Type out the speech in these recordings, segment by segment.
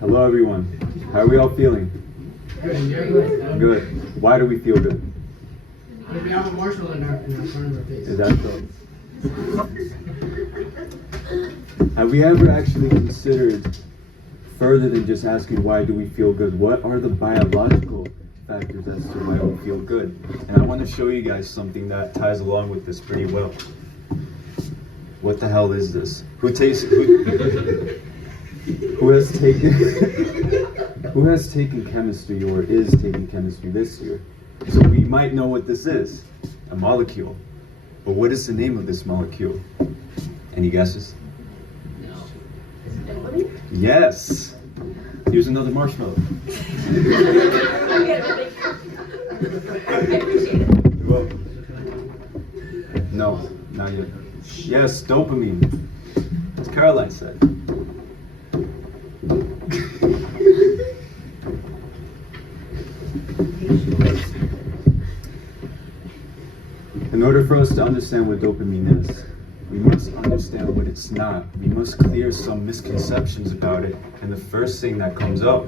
Hello everyone. How are we all feeling? Good. Good. Why do we feel good? We have a marshmallow in front of our face. Is that so? Have we ever actually considered further than just asking why do we feel good? What are the biological factors as to why we feel good? And I want to show you guys something that ties along with this pretty well. What the hell is this? Who has taken chemistry or is taking chemistry this year? So we might know what this is, a molecule. But what is the name of this molecule? Any guesses? No. Yes. Here's another marshmallow. Well, no, not yet. Yes, dopamine. As Caroline said. In order for us to understand what dopamine is, we must understand what it's not. We must clear some misconceptions about it. And the first thing that comes up,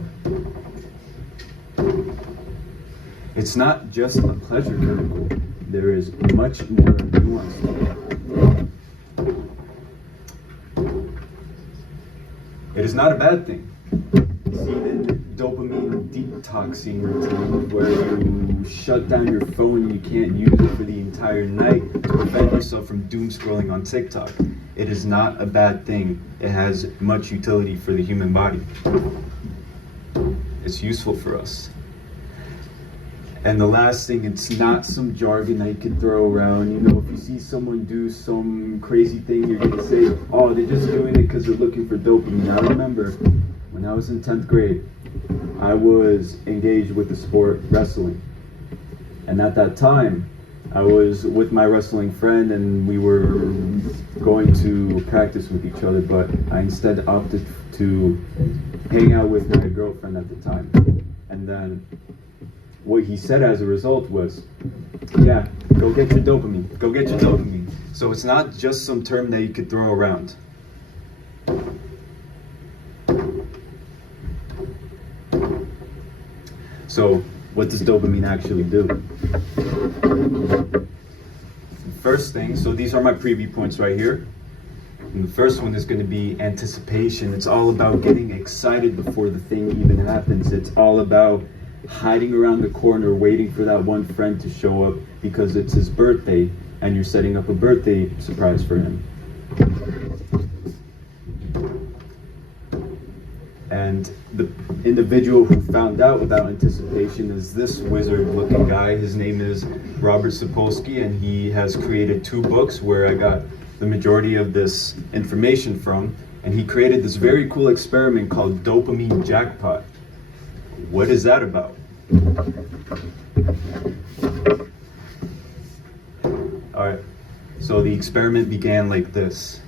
it's not just a pleasure chemical. There is much more nuance to it. It is not a bad thing. See the dopamine detoxing routine where you shut down your phone and you can't use it for the entire night to prevent yourself from doom scrolling on TikTok. It is not a bad thing. It has much utility for the human body. It's useful for us. And the last thing, it's not some jargon that you can throw around. You know, if you see someone do some crazy thing, you're gonna say, oh, they're just doing it because they're looking for dopamine. I remember when I was in 10th grade, I was engaged with the sport wrestling. And at that time, I was with my wrestling friend and we were going to practice with each other, but I instead opted to hang out with my girlfriend at the time. And then what he said as a result was, yeah, go get your dopamine, go get your dopamine. So it's not just some term that you could throw around. So what does dopamine actually do? First thing, so these are my preview points right here. And the first one is going to be anticipation. It's all about getting excited before the thing even happens. It's all about hiding around the corner waiting for that one friend to show up because it's his birthday and you're setting up a birthday surprise for him. And the individual who found out about anticipation is this wizard looking guy. His name is Robert Sapolsky, and he has created 2 books where I got the majority of this information from. And he created this very cool experiment called Dopamine Jackpot. What is that about? Alright, so the experiment began like this.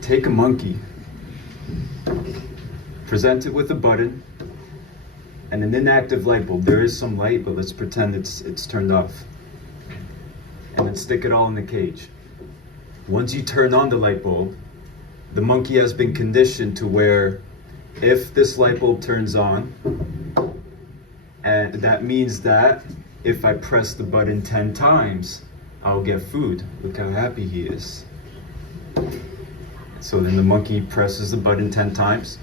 Take a monkey, present it with a button, and an inactive light bulb. There is some light, but let's pretend it's turned off. And then stick it all in the cage. Once you turn on the light bulb, the monkey has been conditioned to where if this light bulb turns on, and that means that if I press the button 10 times, I'll get food. Look how happy he is. So then the monkey presses the button 10 times.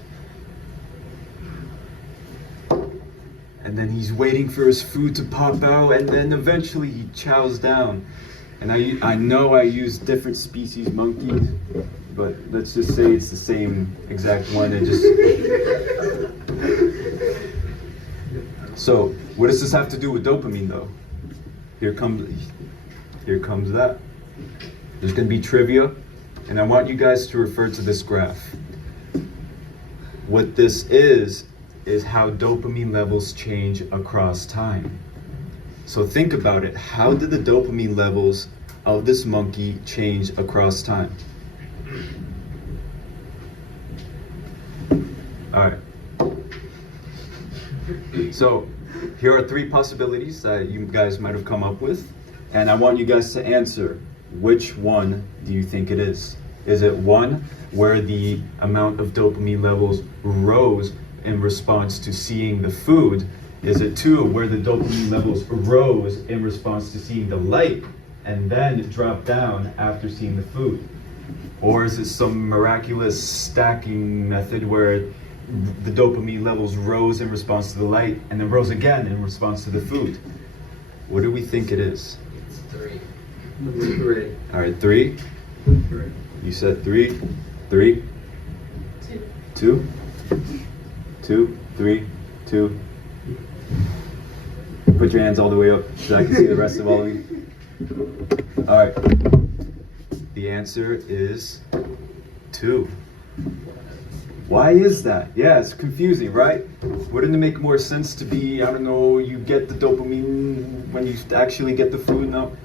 And then he's waiting for his food to pop out, and then eventually he chows down. And I know I use different species monkeys, but let's just say it's the same exact one. It just... So, what does this have to do with dopamine though? Here comes that. There's going to be trivia, and I want you guys to refer to this graph. What this is how dopamine levels change across time. So think about it. How did the dopamine levels of this monkey change across time? All right. So here are 3 possibilities that you guys might have come up with, and I want you guys to answer which one do you think it is. Is it 1, where the amount of dopamine levels rose in response to seeing the food? Is it 2, where the dopamine levels rose in response to seeing the light and then dropped down after seeing the food? Or is it some miraculous stacking method where the dopamine levels rose in response to the light and then rose again in response to the food? What do we think it is? It's 3. Number 3. All right, 3. 3. You said 3. 3. 2. 2. 3. 2. Put your hands all the way up so I can see the rest of all of you. All right. The answer is 2. Why is that? Yeah, it's confusing, right? Wouldn't it make more sense to be, I don't know, you get the dopamine when you actually get the food? No.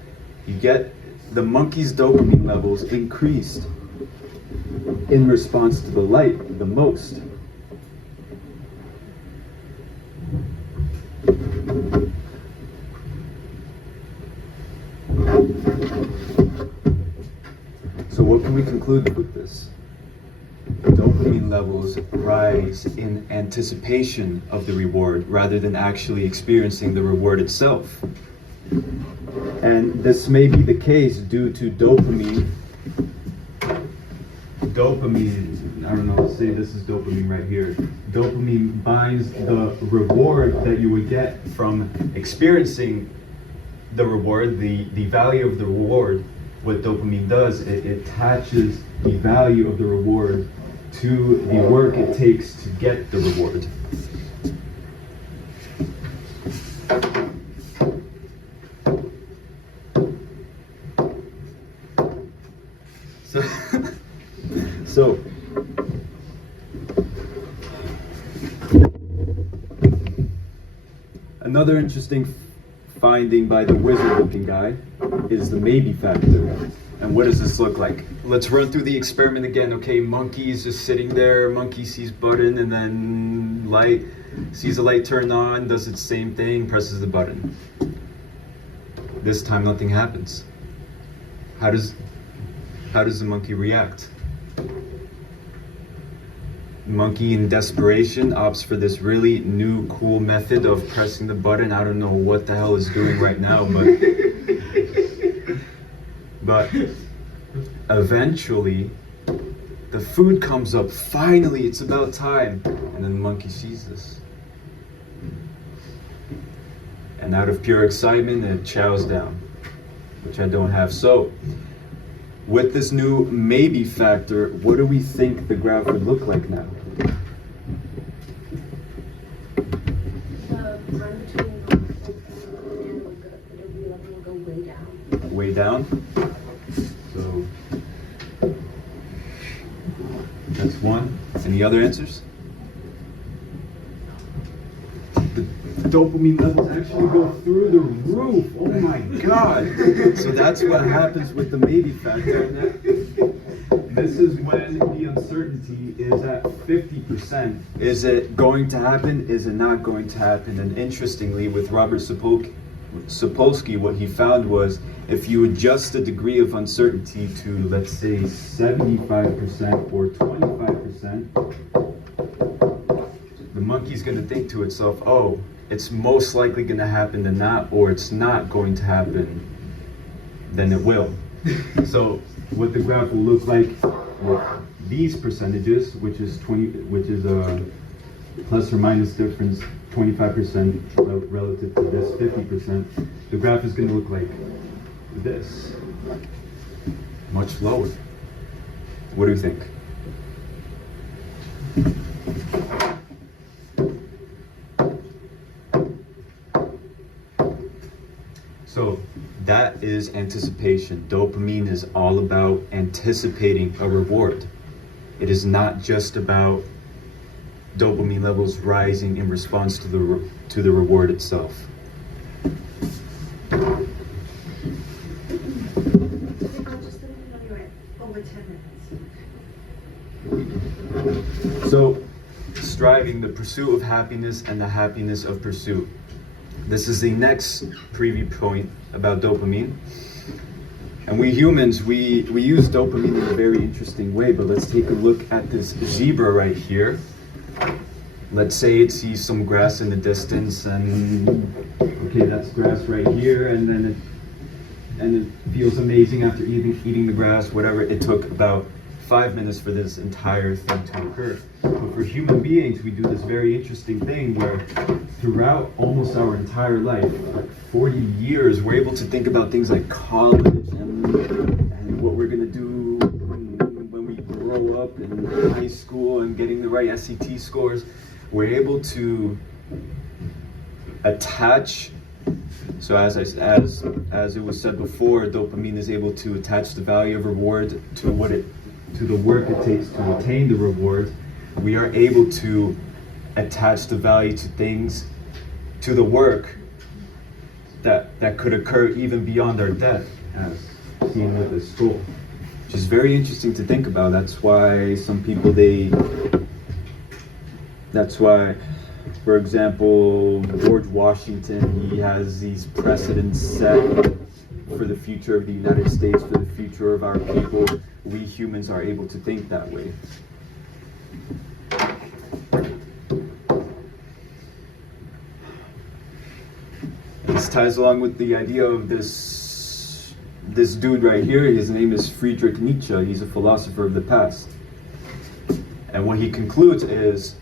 You get the monkey's dopamine levels increased in response to the light the most. So what can we conclude with this? Dopamine levels rise in anticipation of the reward rather than actually experiencing the reward itself. And this may be the case due to dopamine, I don't know, let's say this is dopamine right here. Dopamine binds the reward that you would get from experiencing the reward, the value of the reward. What dopamine does, it attaches the value of the reward to the work it takes to get the reward. So another interesting finding by the wizard-looking guy is the maybe factor. And what does this look like? Let's run through the experiment again. Okay, monkey is just sitting there. Monkey sees button and then light, sees the light turn on, does its same thing, presses the button. This time nothing happens. How does the monkey react? Monkey in desperation opts for this really new cool method of pressing the button. I don't know what the hell it's doing right now, but eventually the food comes up. Finally, it's about time. And then the monkey sees this. And out of pure excitement, it chows down, which I don't have. So with this new maybe factor, what do we think the graph would look like now? The time between the level will go way down. Way down? So that's 1. Any other answers? The dopamine levels actually go through the roof. Oh my god. So that's what happens with the maybe factor. This is when the uncertainty is at 50%. Is it going to happen? Is it not going to happen? And interestingly, with Robert Sapolsky, what he found was if you adjust the degree of uncertainty to, let's say, 75% or 25%, the monkey's going to think to itself, oh, it's most likely going to happen than not, or it's not going to happen, then it will. So what the graph will look like with these percentages, which is a plus or minus difference, 25% relative to this 50%, the graph is going to look like this, much lower. What do you think? So that is anticipation. Dopamine is all about anticipating a reward. It is not just about dopamine levels rising in response to the reward itself. I'm just thinking of you at over 10 minutes. So, striving, the pursuit of happiness and the happiness of pursuit. This is the next preview point about dopamine. And we humans, we use dopamine in a very interesting way, but let's take a look at this zebra right here. Let's say it sees some grass in the distance, and okay, that's grass right here, and then it feels amazing after eating the grass, whatever. It took about 5 minutes for this entire thing to occur. But for human beings, we do this very interesting thing where throughout almost our entire life, like 40 years, we're able to think about things like college and what we're gonna do when we grow up in high school and getting the right SAT scores. We're able to attach. So as it was said before, dopamine is able to attach the value of reward to the work it takes to attain the reward. We are able to attach the value to things, to the work that could occur even beyond our death, as seen with this scroll, which is very interesting to think about. That's why some people for example, George Washington, he has these precedents set for the future of the United States, for the future of our people. We humans are able to think that way. This ties along with the idea of this dude right here. His name is Friedrich Nietzsche. He's a philosopher of the past. And what he concludes is,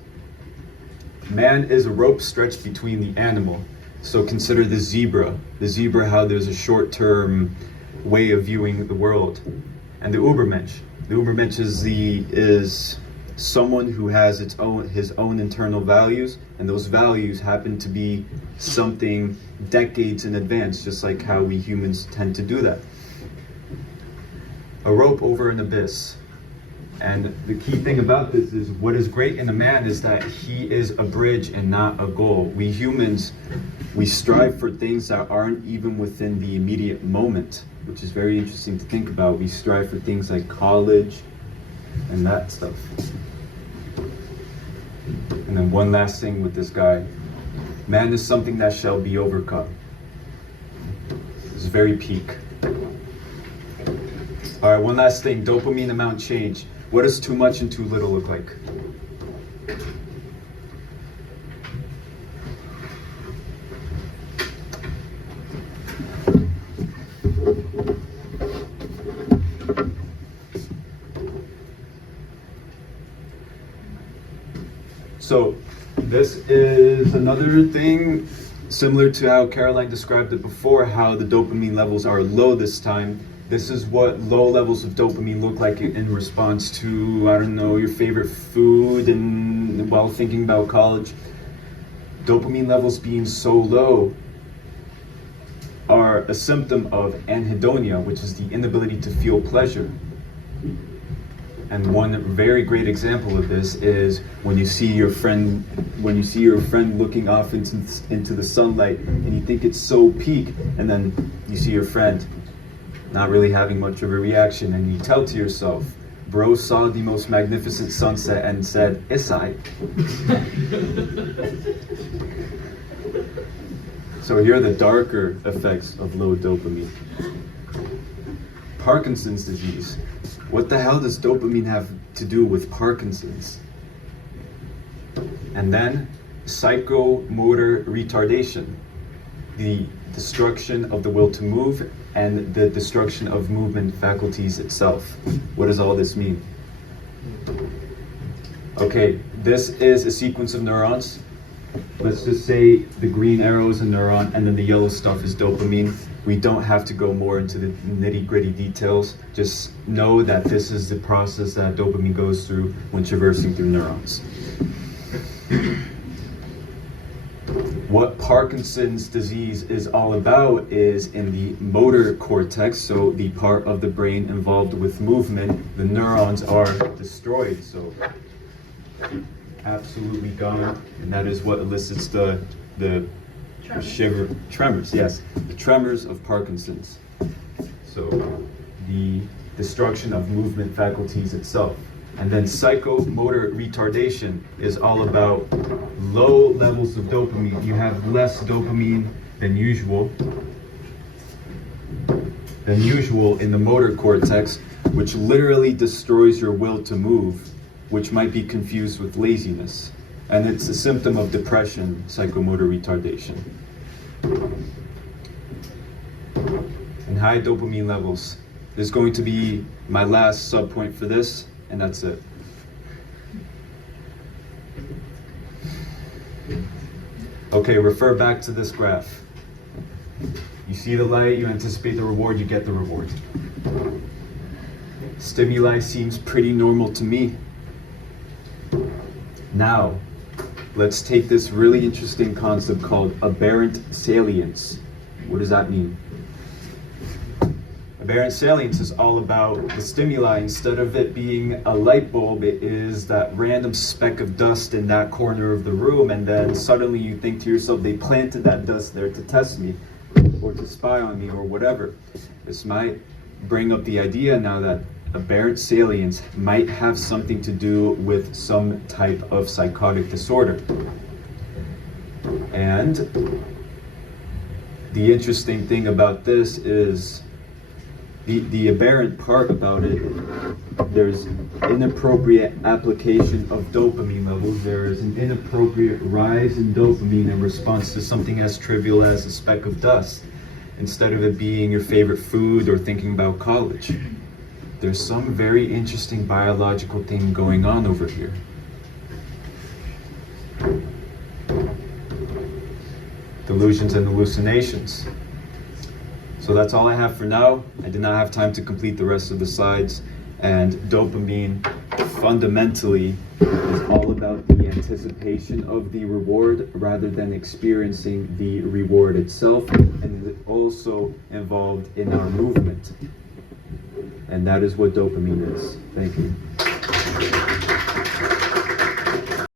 man is a rope stretched between the animal. So consider the zebra. The zebra, how there's a short-term way of viewing the world. And the Ubermensch. The Ubermensch is someone who has his own internal values, and those values happen to be something decades in advance, just like how we humans tend to do that. A rope over an abyss. And the key thing about this is what is great in a man is that he is a bridge and not a goal. We humans, we strive for things that aren't even within the immediate moment, which is very interesting to think about. We strive for things like college and that stuff. And then one last thing with this guy. Man is something that shall be overcome. It's very peak. All right, one last thing, dopamine amount change. What does too much and too little look like? So this is another thing similar to how Caroline described it before, how the dopamine levels are low this time. This is what low levels of dopamine look like in response to, I don't know, your favorite food and while thinking about college. Dopamine levels being so low are a symptom of anhedonia, which is the inability to feel pleasure. And one very great example of this is when you see your friend looking off into the sunlight and you think it's so peak, and then you see your friend not really having much of a reaction, and you tell to yourself, bro saw the most magnificent sunset and said, it's aight. So here are the darker effects of low dopamine. Parkinson's disease. What the hell does dopamine have to do with Parkinson's? And then psychomotor retardation, the destruction of the will to move and the destruction of movement faculties itself. What does all this mean? Okay, this is a sequence of neurons. Let's just say the green arrow is a neuron and then the yellow stuff is dopamine. We don't have to go more into the nitty-gritty details. Just know that this is the process that dopamine goes through when traversing through neurons. What Parkinson's disease is all about is in the motor cortex, so the part of the brain involved with movement. The neurons are destroyed, so absolutely gone, and that is what elicits the tremors, yes, the tremors of Parkinson's. So the destruction of movement faculties itself. And then psychomotor retardation is all about low levels of dopamine. You have less dopamine than usual. than usual in the motor cortex, which literally destroys your will to move, which might be confused with laziness. And it's a symptom of depression, psychomotor retardation. And high dopamine levels. There's going to be my last subpoint for this, and that's it. Okay, refer back to this graph. You see the light, you anticipate the reward, you get the reward. Stimuli seems pretty normal to me. Now, let's take this really interesting concept called aberrant salience. What does that mean? Aberrant salience is all about the stimuli. Instead of it being a light bulb, it is that random speck of dust in that corner of the room, and then suddenly you think to yourself, they planted that dust there to test me, or to spy on me, or whatever. This might bring up the idea now that aberrant salience might have something to do with some type of psychotic disorder. And the interesting thing about this is the aberrant part about it, there's inappropriate application of dopamine levels. There is an inappropriate rise in dopamine in response to something as trivial as a speck of dust, instead of it being your favorite food or thinking about college. There's some very interesting biological thing going on over here. Delusions and hallucinations. So that's all I have for now. I did not have time to complete the rest of the slides. And dopamine fundamentally is all about the anticipation of the reward rather than experiencing the reward itself. And is also involved in our movement. And that is what dopamine is. Thank you.